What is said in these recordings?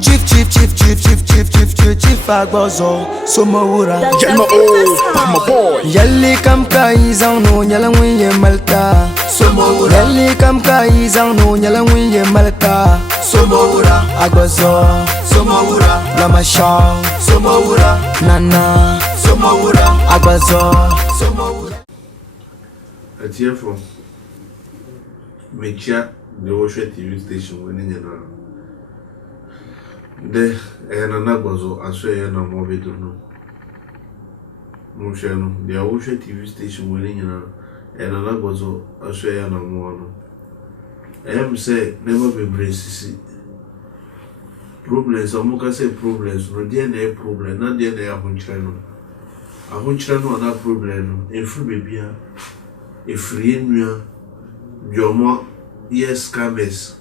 Chief Agbozo, Somawura. My boy. Yelly come Kaizan, no Yelawin Malta. Somawura. Yelly come Kaizan, no Yelawin Malta. Somawura. Agbozo, Somawura. Lamasha, Somawura. Nana, Somawura. Agbozo, Somawura. A tear from Mecha, the Ocean TV station, winning in the Anagbazo, I swear, no more we don't know. Moshano, the Ocean TV station winning in Anagbazo, I swear, no more. I am say, never be braces. Problems, I'm going to say problems, no DNA problem, not DNA a Hunchano. A Hunchano, not problem, a free baby, a free Joma, yes, scammers.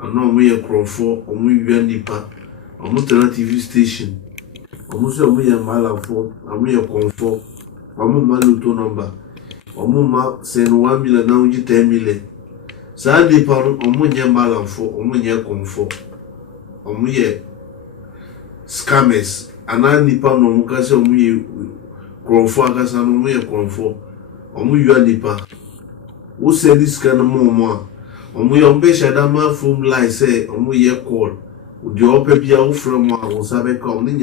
I know me a crowfo, or me nipa, or Mutana TV station. Almost a me a malafo, a me a comfort, or maluto number, or mumma send 1 million now, 10 million. Sadly, pardon, or munya malafo, or munya comfort, or me scammers, and I nipa no mukasa me crowfo, as I know me a comfort, or me nipa. Who said this kind of more? Omu yombe shadama from lie say omu ye call. The opepia from was a become in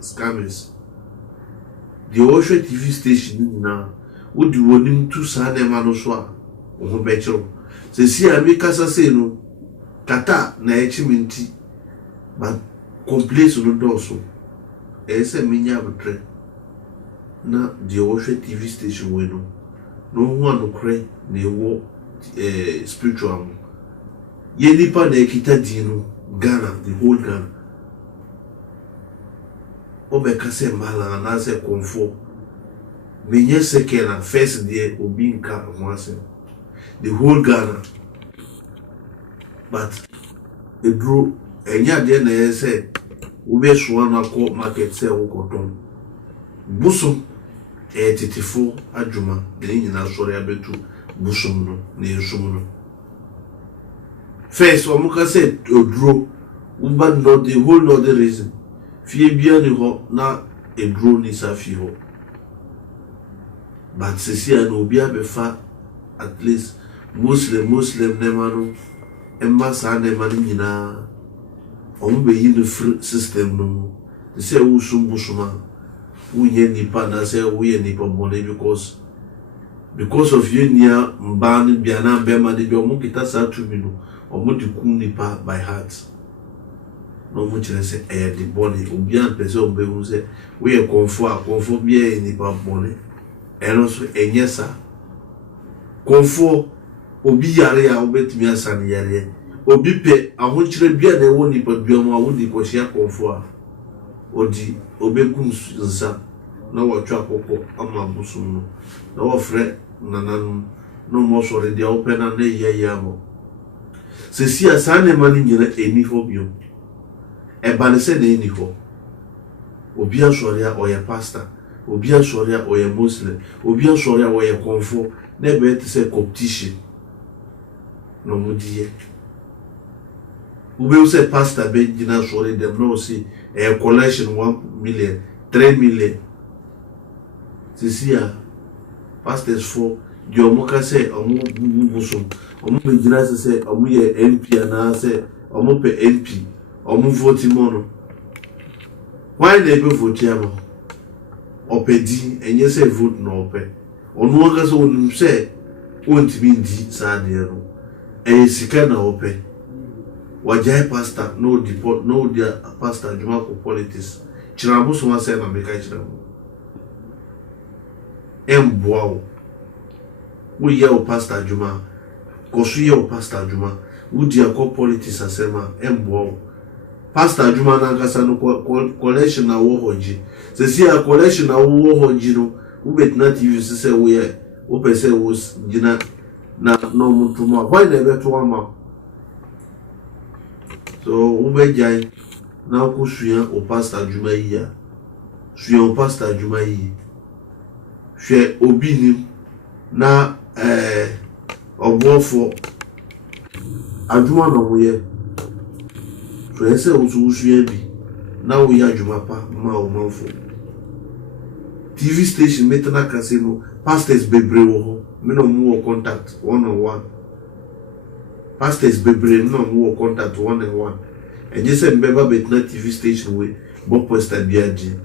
scammers. The Ocean TV station now would you want him to san a manoswa or betro. Say, see, I make us a say no Kata na echiminti, but complaints on the dorsal. As a minya betre. Na the Ocean TV station window. No one no cry, ne wo spiritual. Ye nipa na ekita dino Ghana, the whole Ghana. Obeka se mala na se comfort. Menye sekena first day obi nka once. The whole Ghana. But e draw enya de na say ube swan na ko market say wo koton. Buso titifo adwuma de nyina sori abetu busum no na yesum no first omuka say odro uba no the whole no the reason fie bia ni ho na edro ni safi ho but sisi an obi abefa at least muslim nema no emma sa nema ni nyina ombe yi no free system no say wo sum busuma we nipa na say we nipa bone because of you near mbani biana bema de omo kita sa tu mi no omo de kum nipa by heart no mo kire say eh de bone obi an pese ombe hu say we comfort bia nipa bone eno so enyesa comfort obi yare ya obetimi asan yare obi pe ahokire bia na ewo nipa biamo awodi ko hia comfort odi obekum nsa na watwa kokko ama busum no na wofre nananu no mo sori dia open na ye mo se si asane mani nyina eni ho bio e bale se na eni ho obi asori a oye pastor obi asori a oye muslim obi asori a oye konfo na be te se competition no mudie ube se pastor be gina sori dem no see a collection 1 million 3 million Sisia pastors for the omoka say omo bubuso omo be gina say omo ye NP na say omo pe NP omo vote mono why they be vote am opedi enye say vote no ope onu aka so onu say ontimi ndi sa de no sika na ope wajai pastor no deport no dia pastor juma ko politics chirabu so ma say na me ka chirabu emboa wo ye o pastor juma ko so ye o pastor juma wo dia ko politics asema emboa pastor juma na gasa no collection na wo hoji se si a collection na wo hoji no wo betina tv se se wo ye wo pese wo gina na no mutuma why na be to ama so wo be jai na ko suya o pastor juma yi ya suya o pastor juma yi hwe obi nim na obofo adwuma no moye to ese usu bi na wo ya adwuma pa ma o manfo TV station metana kasino pastors bebre wo ho me no mo contact one on one pastors bebre no mo contact one on one and you say mbeba betna TV station we bo poster biaji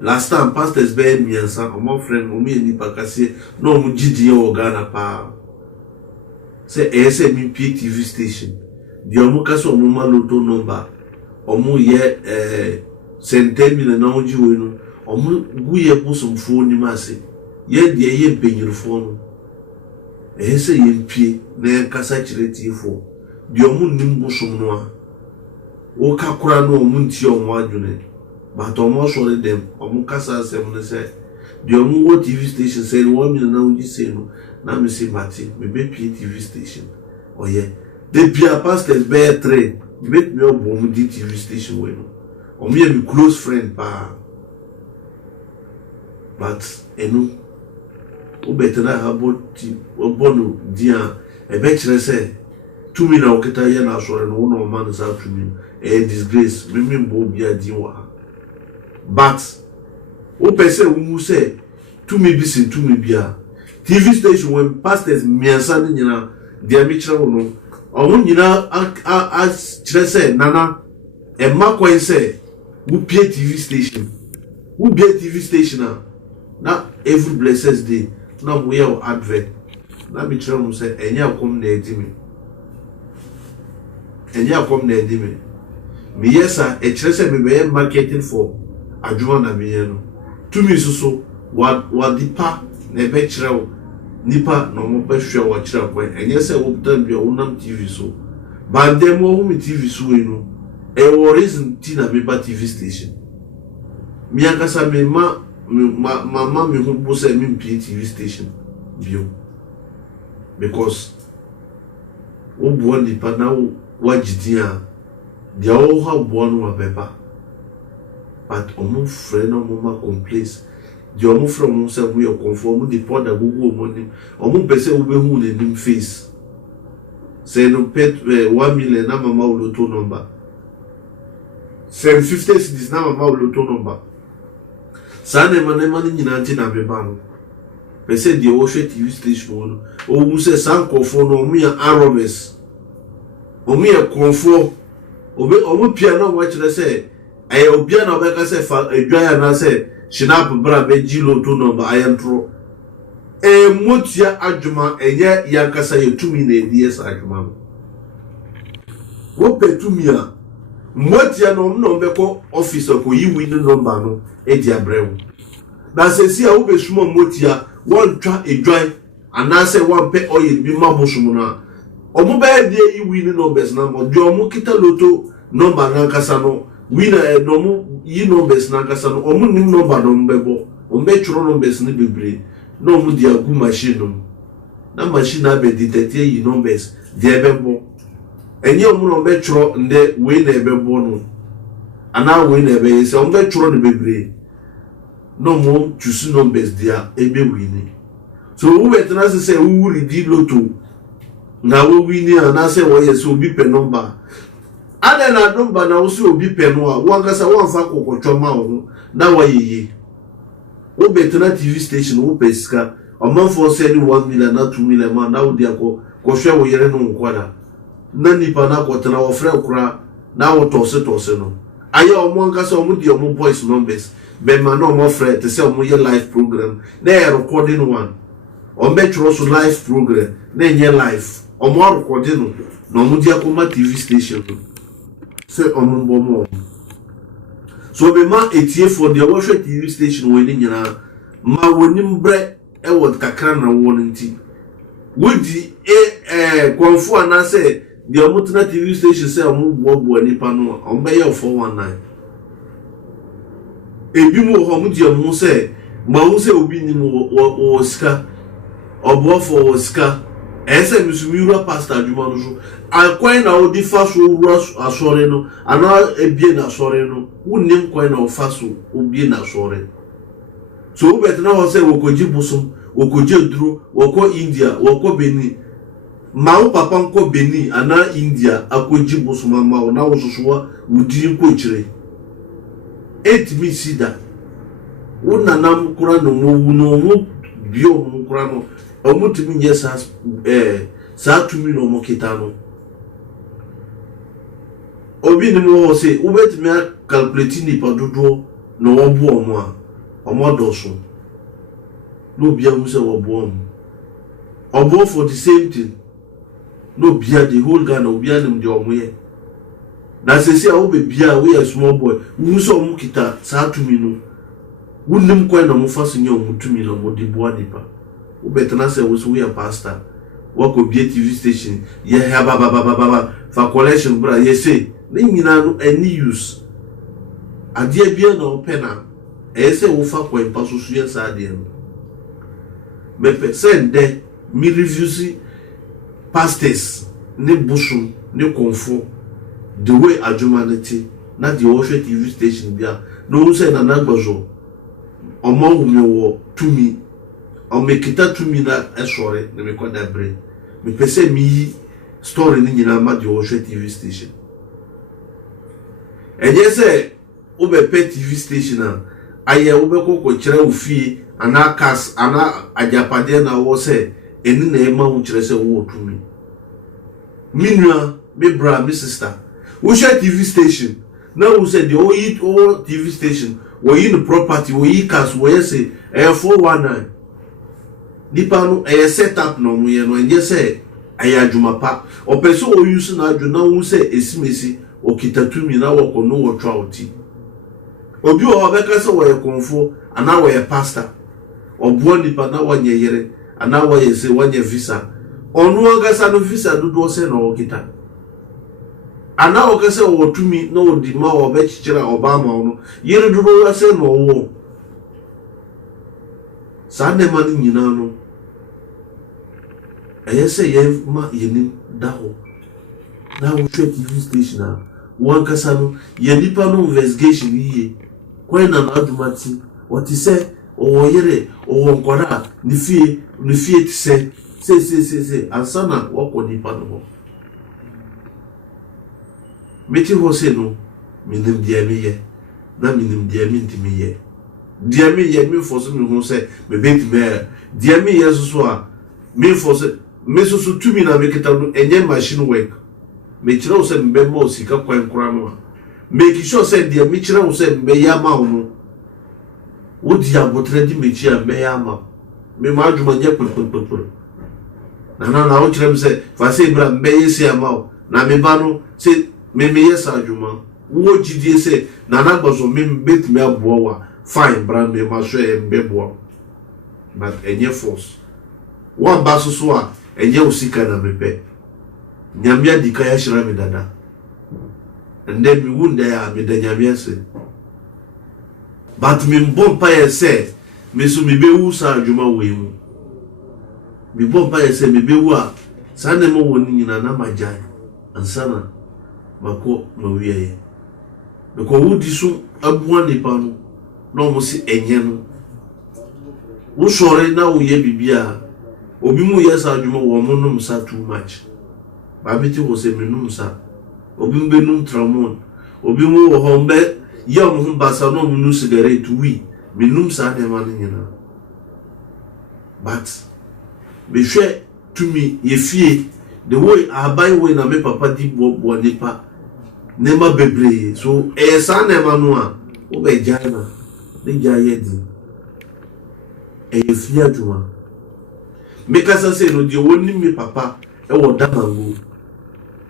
last time pastors be miansa omo friend mo me ni pakase no mo gidi e Ghana pa say ese mi TV station di omo kaso omo ma loto number omo ye sentemi na oji we no omo guye bosomfo ni mase ye de ye mpenyirfo no ese ye mpie na kasa kiretifo di omo nim bosom no a o ka kura no omo nti omo adwene but omo so le dem omo kasa asem no se di omo wo TV station say wo mi na oji say no na me say mati me be TV station oye de bia pastors be 3 make me obom di TV station we no omo ye me close friend pa but enu o betena haboti obono dia e be kire se tumi na oketa ye na asore no no man sa tumi e disgrace me mbo bia di wa but o pese wu se tumi bi se tumi bia TV station when pastors miansa ni nyina dia mi kire wo no omo nyina a kire se nana e makwen se wo pie TV station wo pie TV station na every blessed day na we are advert na bi kire mo se enya akom na edimi me yesa e kire se me be marketing for adwuma na me no tumi so wa dipa na e be kire wo nipa no mo be hwe wo kire ko enye se wo dan bi wo nam TV so ba dem wo mi TV so we no e wo reason ti na me ba TV station mi akasa me mama me hu bo se me TV station bio because wo bo ni pa na wa jidia dia wo ha bo no wa beba but omo friend omo ma complace dia omo from omo se we conform the pod agugu omo ni omo pese wo be hu ne nim face say no pet 1 million na mama wo loto number 750 cedis na mama wo loto number Sane mani nyina nti na beba no pese die wo hwe TV station no o wu se sankofo no omu ya arobes omu ya konfo omu pia no wa kire se aye obia na obeka se fa adwaya na se shinap bra be jilo to no ba ayentro motia adwuma enye yankasa yetumi na edies adwuma no wo petumi a motia no no beko office ko yiwi no number no edi abrewu na sesi a wo be suma motia won twa edwan anase won pe oil bi mabosumu na omo be de yiwi no numbers na mo de omo kita loto number na kasa no winner no mo yi numbers na kasa no omo nim number no mbebo ombe churo numbers ni bebre no mo dia gu machine no na machine na be detect yi numbers de bebo enye omo no be churo nde we na ebebo no ana we na ebe se ombe churo ni bebre no mo choose numbers dia ebe wini so wo betena se wo ready loto na wo wini ana se wo yes obi pe number ada na number na wo se obi pe no a wo ngasa wo fa kokotwo ma wo na wo yeye wo betena TV station wo pesika omanfo se ni 1 million na 2 million ma na wo dia ko hwe wo yere no nkwada na nipa na kotena wo frɛ kura na wo tose no aye omo ngasa omo di omo voice numbers be ma no mo frɛ te se omo ye live program na e recording one ombe tro so live program na enye live omo recording no na omo di akoma TV station se omo bomo so be ma etie for the wo hwe TV station we ni nyina ma wonim bre e wo kakra na wo nti wodi konfu ana se the omutna TV station se omo bobo nipa no ombe ye 419 ebi mu ho mu dia mu se ma wo se obi ni mu wo sika obo for wo sika ese misumira pastor adwuma no so akwan na odi fa so wura asore no ana ebie na asore no wonnim kwan na ofa so obie na asore so wo betena ho se wokoji busum wokoji duro woko India woko Benin Mao papa nko Benin ana India akwaji bosoma mao na wososo wudi nko chire etimi sida wona nam kura no mo bio mo kura no omutimi nye sa tumi no mo kitano obi ni mo se ubetimi calculate ni pa dodo no obo omo a omo doso no bia mu se obo omo for the same thing. No bia the whole Ghana obia nem de omoye na sesi a wo be bia we a small boy wu so omo kita sa tumi no wunim kwa na mo faso nya omo tumi no mo de boa nipa wo betena se wo so we a pastor wo ko bia TV station ye ha baba for collection bra ye say ni nyina no any use ade bia na opena e se wo fa kwa mpa so so ye sa ade no me pe sende mi reviews pastors ne busum ne konfo the way ajumanity na the Osho TV station bia no say na nagbazo omo wumi wo tumi o mekita tumi na esore ne me koda bre me pese mi story ni nyina ma the Osho TV station enye say wo be pe TV station a aye wo be kokko kire ofie ana kas ana ajapade na wo say eni na ema wo kire say wo tumi minua me bra me sister we share TV station now we say the all TV station we in the property we cars we say 419 nipa no set up no mo ye no enye say ayadwuma pa o person o use na adwo na wo say esimesi o kitatumi na wo kono wo twa oti obi o beka say we konfo ana we pastor obo nipa na wo nye yere ana wo ye say wo nye visa onu agasa no visa dodo se na okita ana okase otumi na odi ma obe chichira obama ono yere dodo se no wo sande mani nyina no ayese ye ma yeni daho na wo TV station na wo agasa no ye nipa no investigation yiye kwena na adumati what he say o yere o nkora ni fie ti se ansana wako nipa no meti ho se no minim dia mi ye na minim dia mi ntimi ye dia mi ye mi force mi ho se me beti me dia mi ye so a me force me so tumi na me kita no enye machine work me kire wo se me mo sika kwan kura no make sure se dia mi kire wo se me ya ma wo wo dia botre di me chia me ya ma me ma adwuma nye pepepepep na o kire me se fa se bra me yesi ama na me ba no se me yesa adwuma wo gidie se na gboso me betime aboa wa fine bra me ma so e mbeboa but enye force one ba so a enye osika na mepe nyamia dika ya shira me dada ende mi wunda ya me da nyamia se but me mbompa ye se me so me bewu sa adwuma we mu mi bomba ye se me bewu a sane mo woni nyina na majai ansana mako mawiye ye ko wudi so abuwa nipa no na mo si enye no wo sore na wo ye bibia obi mu ye sa adwuma wo mo no msa too much ba biti wo se menum sa obi mu benum tramon obi mu wo hombe ye mo hu basa no mu nu cigarette wi menum sa de man nyina but be hwe tumi ye fie the way abai we na me papa di bo nipa nema bebre so sa nema no a wo be jana de jaye di fie aduma me kasa se no di woni me papa wo damango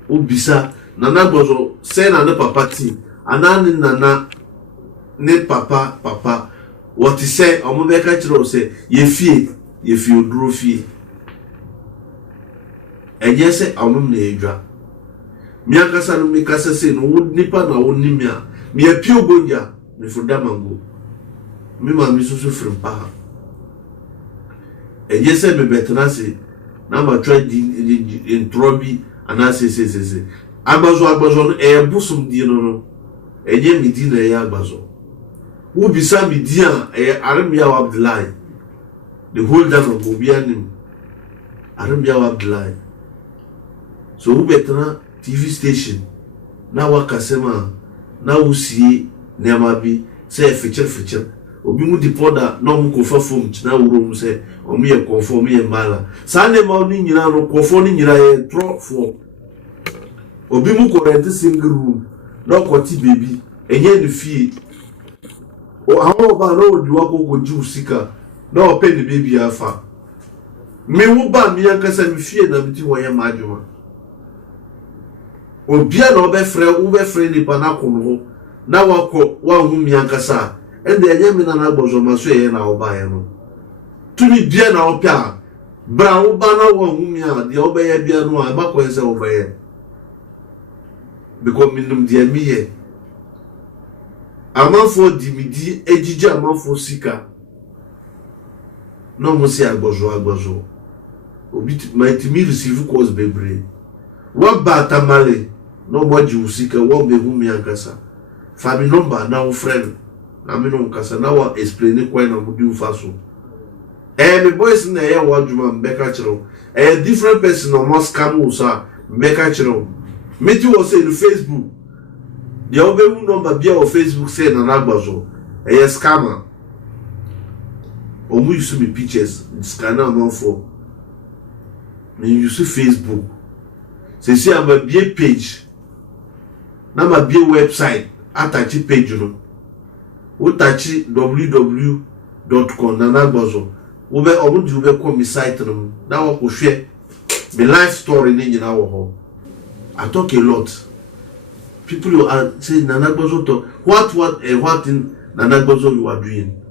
obisa nana gbozo se na ne papa ti anani nana ne papa what he say omo be ka kire o se ye fie oduro fie enye se amum na edwa mi akasa no mi kasa se no nipa na woni mi a mi apie ogonja mi foda mango mi ma mi so frimpa enye se me betena se na ma try di introbi ana se agbazo no busum di no enye mi di na ya agbazo wo bisa mi di a Arabia Abdullahi the whole down of Mobianim Arabia Abdullahi So who better TV station na wakasema na usie nema bi say feature obi mu dipoda na mu kofa form na wuro mu say omu ye conform ye mala sa nema ni nyina no kofo ni nyina ye tro for obi mu ko rent single room na kwati baby enye ni fie o awon ba no di wa ko ji usika na o pe ni baby afa me wo ba mi akasa mi fie na biti wo ye ma adwuma obia na obefre ni pa na kono na wako wa hu mi akasa ende enye mi na na gbozo maso ye na oba ye no tumi bia na opia bra wo ba na wa hu mi a de obeye bia no a ba ko ense obeye because minum de mi ye amanfo di midi ejije amanfo sika no mo si agbozo obi might me receive cause bebre wa ba tamale no boji usika wo be hu mi ankasa fa mi number na wo friend na mi no nkasa na wa explain ko na mo di ufaso me boys na ye wa djuma mbeka chiro different person no mo scam usa mbeka chiro me ti wo say no Facebook the obewu number bia o Facebook say na nagbazo scammer omu use me pictures scanner man for me use Facebook say am a bia page na ma bia website attach page no wo touch www.com na nagbazo wo be omu di wo be ko mi site no na wo ko hwe me life story ni nyina wo ho. I talk a lot. People are saying Nanagbozo talk. What in Nanagbozo you are doing?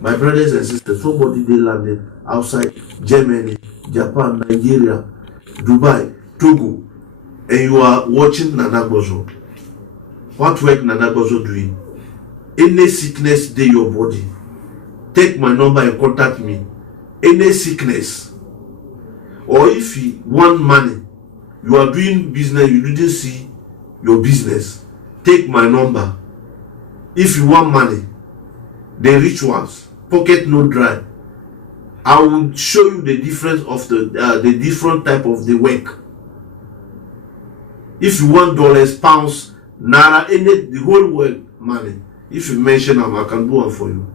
My brothers and sisters, somebody they landed outside Germany, Japan, Nigeria, Dubai, Togo, and you are watching Nanagbozo. What work Nanagbozo doing? Any sickness they your body, take my number and contact me. Any sickness, or if you want money, you are doing business, you didn't see your business, take my number. If you want money, the rituals, pocket no dry, I will show you the difference of the different type of the work. If you want dollars, pounds, naira, the whole world money, if you mention them, I can do it for you.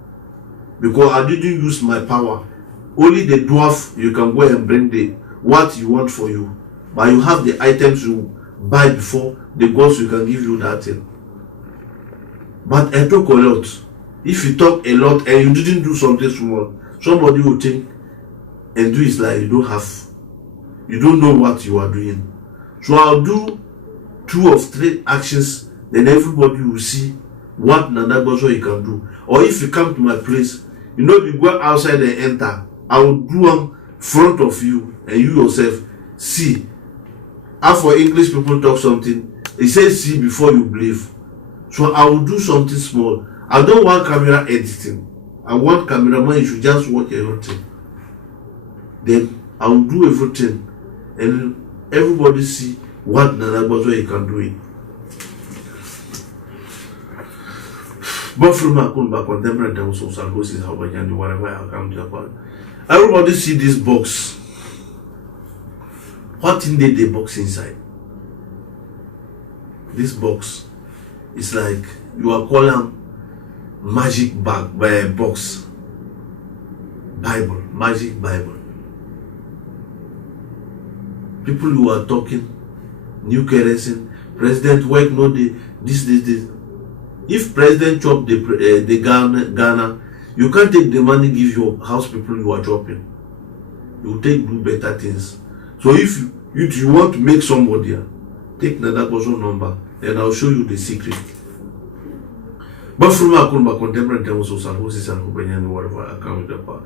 Because I didn't use my power. Only the dwarf, you can go and bring the what you want for you. But you have the items you buy before the gods you can give you that thing. But I talk a lot. If you talk a lot and you didn't do something small, somebody will think and do it like you don't know what you are doing. So I'll do 2 or 3 actions, then everybody will see what Nanagbozo you can do. Or if you come to my place, you know, you go outside and enter, I will do them front of you and you yourself see. For English people talk something, it says see before you believe. So I will do something small. I don't want camera editing. I want cameraman, you should just watch everything. Then I will do everything and everybody see what Nanagbozo you can do it. But from my contemporary times, whatever I come to. Everybody see this box. What in the box inside? This box is like you are calling magic bag by box. Bible, magic Bible. People who are talking, new kerosene, president work no day, this. If president chop the Ghana, you can't take the money give your house people you are dropping. You take do better things. So if you want to make somebody, take Nanagbozo number and I'll show you the secret. But from my contemporary times, whatever I come with the power.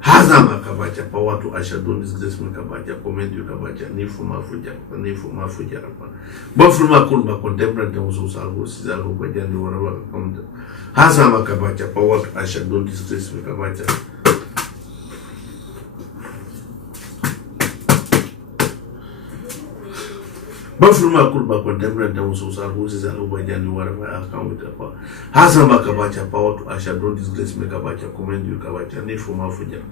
Hazama kabacha power to Asha don't disgrace me kabacha comment you kabacha need for my fuja. But from my contemporary times, whatever I come to Hazama kabacha power to Asha don't disgrace me kabacha. But from my contemporary times, whatever I come with the power. Hazama kabacha power to Asha don't disgrace me kabacha comment you kabacha need for my fuja.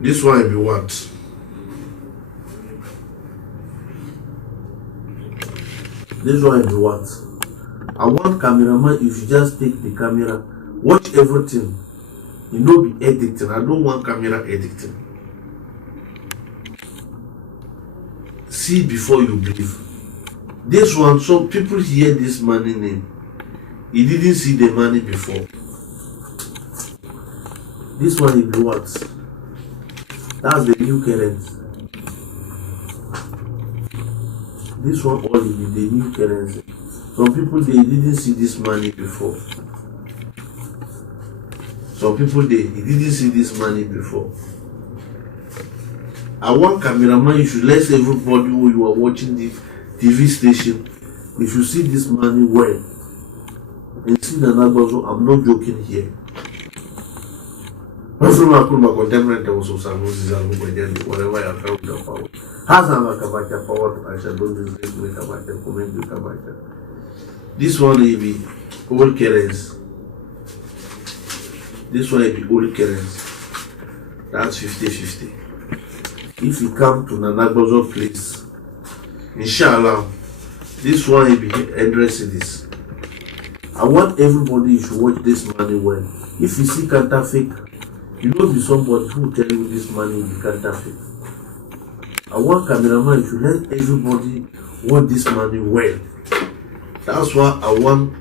This one will be what? This one will be what? I want cameraman, if you just take the camera, watch everything. You know, be editing. I don't want camera editing. See before you believe. This one, so people hear this money name. He didn't see the money before. This one will be what? That's the new currency. This one all will be the new currency. Some people, they didn't see this money before. Some people, they didn't see this money before. I want cameraman, you should let everybody who you are watching the TV station, if you see this money well, and see the numbers, I'm not joking here. Whatever I found the power. Has a power, I shall do this, make a comment, comment. This one will be old currency. This one will be old currency. That's 50-50. If you come to Nanagozo place, inshallah, this one will be addressing this. I want everybody to watch this money well. If you see counterfeit, you know be somebody who tell you this money is counterfeit. I want cameraman to let everybody watch this money well. That's why I want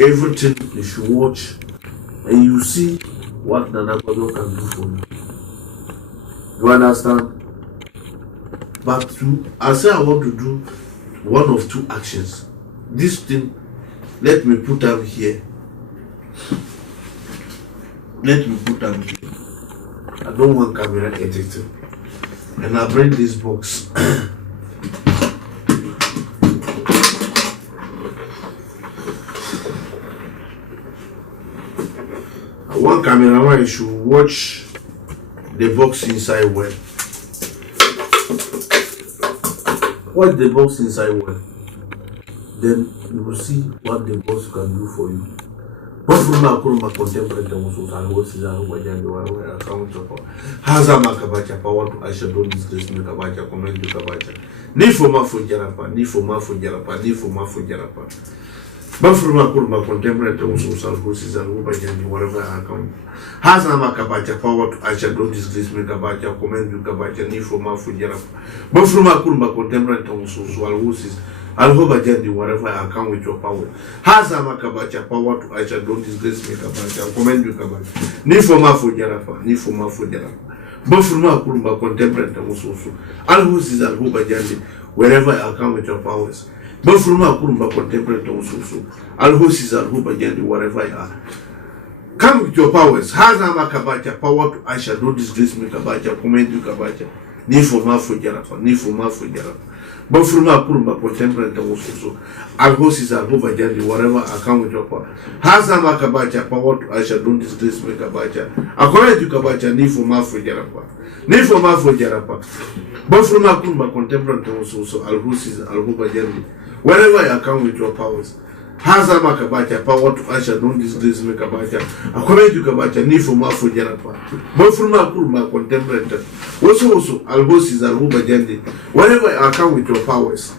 everything you should watch and you see what Nanagozo can do for you. You understand? But I say I want to do one of two actions. This thing, let me put them here. Let me put them here. I don't want camera editing. And I bring this box. I want cameraman, you should watch the box inside well. Watch the box inside well. Then you will see what the box can do for you. But from my contemporary Haza makabacha power to Asha don't disgrace me kabacha comment to kabacha. Ni for ma for jarapa, ni for ma for jarapa, ni for ma for jarapa. But from my contemporary horses and whatever I come. Haza makabacha power to Asha don't disgrace me kabacha comment to kabacha, ni for ma for jarapa. But from my contemporary horses. I'll hope I do whatever I can with your power. Has a makabacha power to Aisha, don't disgrace me kabacha, comment you kabacha. Ni for ma for jarapa, ni for ma for jarapa. But from my kurumba contemporary also. I'll host is I'll hope I wherever I can with your powers. But from my kurumba contemporary also. I'll host is I'll hope I wherever I are. Come with your powers. Has a makabacha power to Aisha, don't disgrace me kabacha, comment you kabacha. Ni for ma for jarapa, ni for ma for jarapa. But from my Kurumba contemporary also, I'll host is over Jandy, whatever I come with your power. Has a makabacha power to Aisha, don't disgrace me kabacha. According to kabacha, ni for ma for jarapa. Ni for ma for jarapa. But from my Kurumba contemporary also, I'll host is over Jandy, wherever I come with your powers. Has a makabacha power to Aisha, don't disgrace me kabacha. According to kabacha, ni for ma for jarapa. But from my Kurumba contemporary also, I'll host is over Jandy, wherever I come with your powers.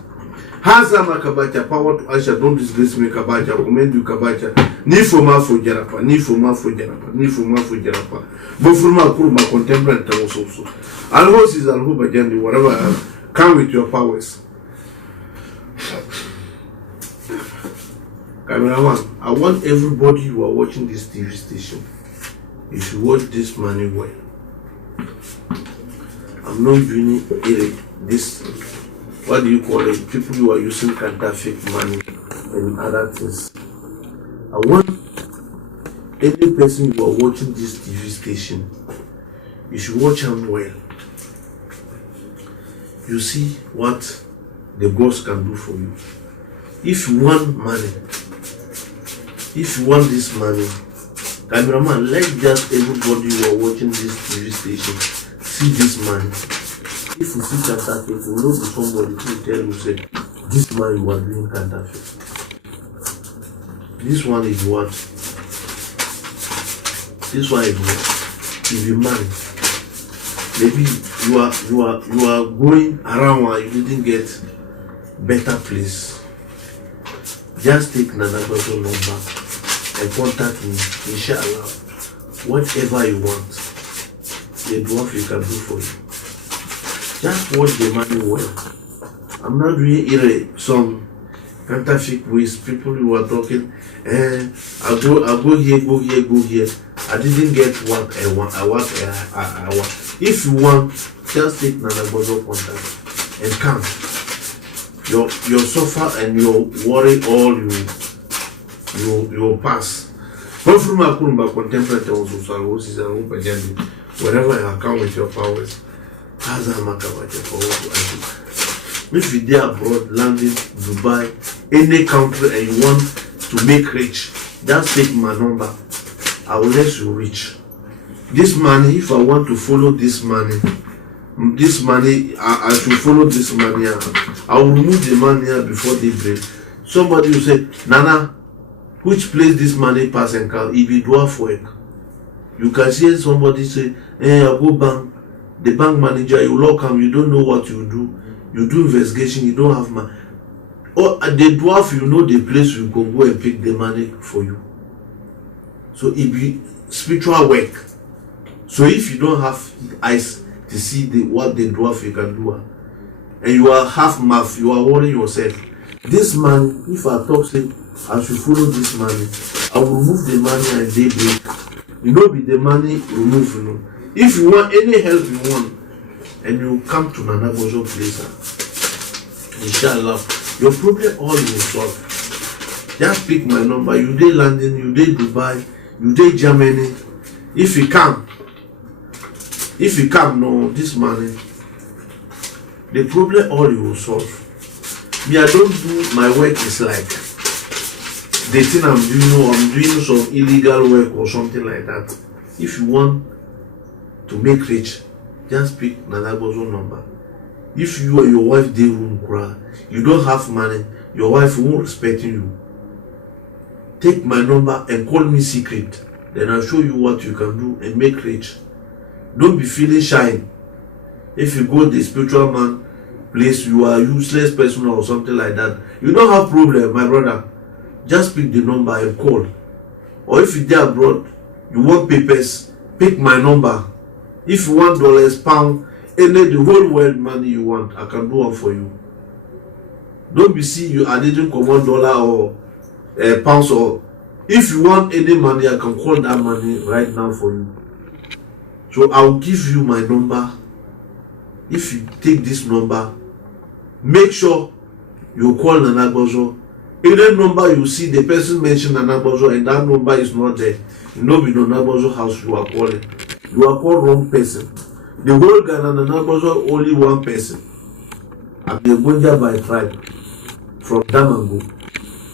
Has a makabacha power to Aisha, don't disgrace me kabacha. Comment you kabacha, ni for ma for jarapa, ni for ma for jarapa, ni for ma for jarapa. But from my Kurumba contemporary also, I'll host is over Jandy, wherever I come with your powers. Cameraman, I want everybody who are watching this TV station, you should watch this money well. I'm not doing this, what do you call it? People who are using counterfeit money and other things. I want any person who are watching this TV station, you should watch them well. You see what the ghost can do for you. If you want money, if you want this money, cameraman, let just everybody who are watching this TV station see this money. If you see counterfeit, you know somebody who tell you say this money you are doing counterfeit. This one is what? This one is what? If you marry, maybe you are going around and you didn't get better place. Just take Nana Agboso number and contact me. Inshallah, whatever you want, the dwarf you can do for you. Just watch the money well. I'm not doing some counterfeit ways. People who are talking, I go here. I didn't get what I want. I want. If you want, just take Nana Agboso contact and come. Your suffer and your worry all you pass. Go from my Kurumba contemplate also wherever I come with your powers. If you're there abroad, landing Dubai, any country, and you want to make rich, just take my number. I will let you rich. This money, if I want to follow this money, I should follow this money. I will remove the money before they break. Somebody will say, Nana, which place this money pass and come? If you dwarf work, you can see somebody say, I go bank. The bank manager, you lock him, you don't know what you do. You do investigation, you don't have money. Or at the dwarf, you know the place you can go and pick the money for you. So it be spiritual work. So if you don't have eyes to see what the dwarf you can do, and you are half mouth, you are worrying yourself. This man, if I talk say I should follow this money, I will remove the money and they break. You know, be the money remove, you know. If you want any help you want, and you come to Nana Agboso place, inshallah, your problem all will solve. Just pick my number. You dey London, you dey Dubai, you dey Germany. If you come, no, this money, the problem all you will solve. Me, I don't do my work is like the thing I'm doing some illegal work or something like that. If you want to make rich, just pick Nana Agboso number. If you or your wife dey room cry, you don't have money, your wife won't respect you. Take my number and call me secret. Then I'll show you what you can do and make rich. Don't be feeling shy. If you go to the spiritual man place, you are a useless person or something like that. You don't have problem, my brother. Just pick the number and call. Or if you're abroad, you want papers, pick my number. If you want dollars, pound, any the whole world money you want, I can do one for you. Don't be see you I didn't command dollar or pounds or if you want any money, I can call that money right now for you. So I will give you my number. If you take this number, make sure you call Nana Agboso. Any number you see the person mention Nana Agboso and that number is not there, you know be Nana Agboso house you are calling. You are called wrong person. The whole Ghana Nana Agboso only one person. I'm the Gonja by tribe from Damango.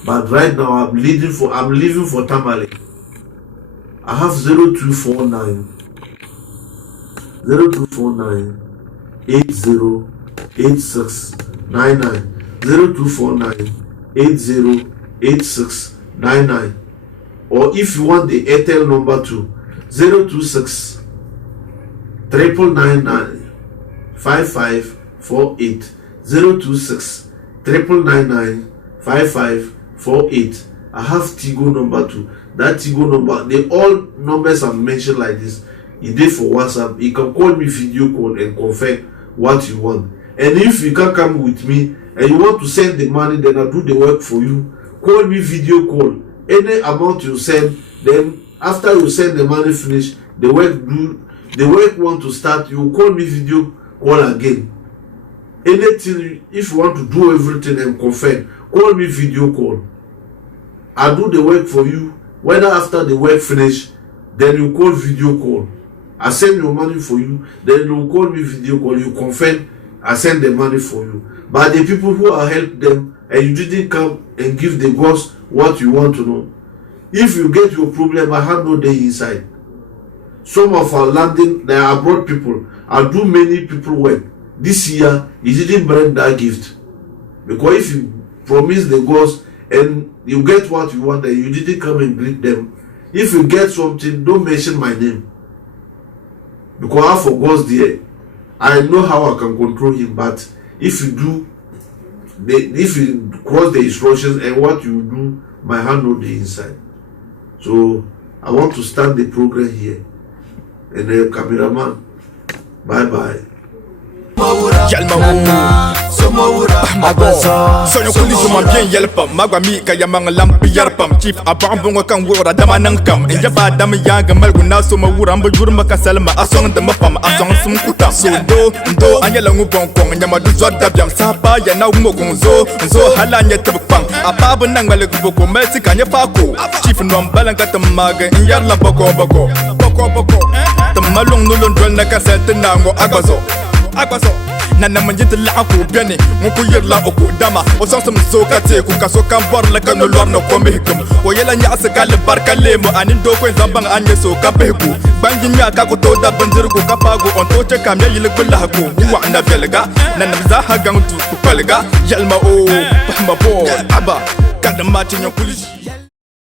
But right now I'm leaving for Tamale. I have 0249 808699 0249 808699. Or if you want the Airtel number too, 026 999 5548 026 999 5548. I have Tigo number too. That Tigo number, they all numbers are mentioned like this. You did for WhatsApp. You can call me video call and confirm what you want. And if you can't come with me and you want to send the money, then I'll do the work for you. Call me video call. Any amount you send, then after you send the money finish, the work want to start, you call me video call again. Anything, if you want to do everything and confirm, call me video call. I'll do the work for you. Whether after the work finish, then you call video call. I send your money for you, then you call me video call, you confirm, I send the money for you. But the people who are help them and you didn't come and give the boss what you want to know. If you get your problem, I have no day inside. Some of our landing, they are abroad people. I do many people work. This year, he didn't bring that gift. Because if you promise the gods and you get what you want and you didn't come and greet them, if you get something, don't mention my name. Because I have for God's there. I know how I can control him, but if you cross the instructions and what you do, my hand not the inside. So I want to start the program here. And the cameraman, bye. Sonho kuliso man bien yelpam magwa mi kaya mga lampi yarpam chief abang bunga kan wura dama nang kam inja ba dama yaga malgu na so ma wura mba jurma ka salma asong dama pam asong sum kutam so do anyala ngubong kong nyama du zot dabyam sapa ya na mo gonzo zo halanya tabpang ababu nang malgu boko meti kanya fako chief nom balanga tamaga inyar la boko tamalong nulon dwel na ka sentenango agbazo nana manjit la ko biani ngoko yerla oko dama o sansam so kate ku kaso kan bor la kan lor no ko mehkum o yela nya asakal barkale mo anin do ko zambang anye so ka beku bangi nya ka ko to da banjir ko ka pago on to che kam yele billah ko wa na belga nana za ha gang tu palga yalma o pamba bo aba kan ma tinyo kulisi